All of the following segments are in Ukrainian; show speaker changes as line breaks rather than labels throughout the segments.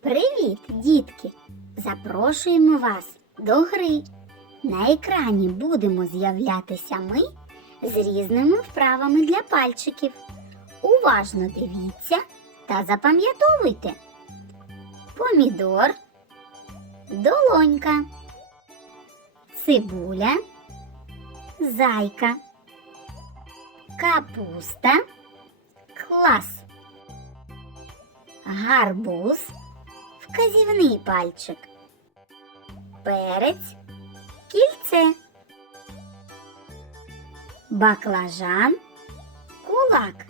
Привіт, дітки! Запрошуємо вас до гри. На екрані будемо з'являтися ми з різними вправами для пальчиків. Уважно дивіться та запам'ятовуйте. Помідор, долонька, цибуля, зайка, капуста, клас, гарбуз, вказівний пальчик, перець, кільце, баклажан, кулак.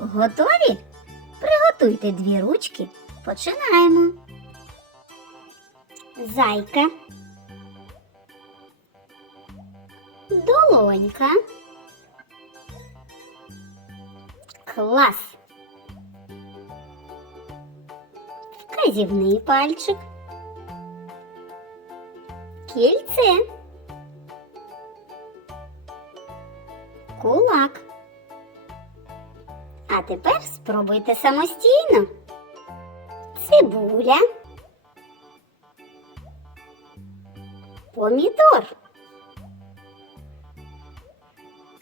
Готові? Приготуйте дві ручки. Починаємо. Зайка. Долонька. Клас. Вказівний пальчик. Кільце. Кулак. А тепер спробуйте самостійно. Цибуля. Помідор.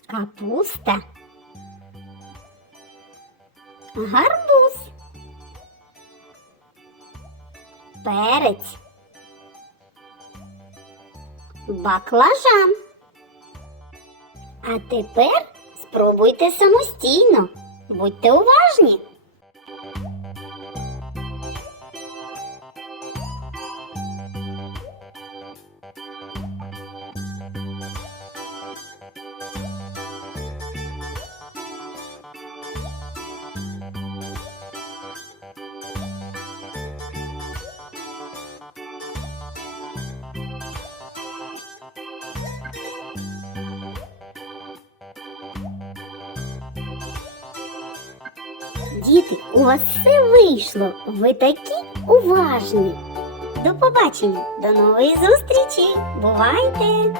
Капуста. Гарбуз. Перець. Баклажан. А тепер спробуйте самостійно. Будьте уважні. Діти, у вас все вийшло. Ви такі уважні. До побачення, до нової зустрічі. Бувайте!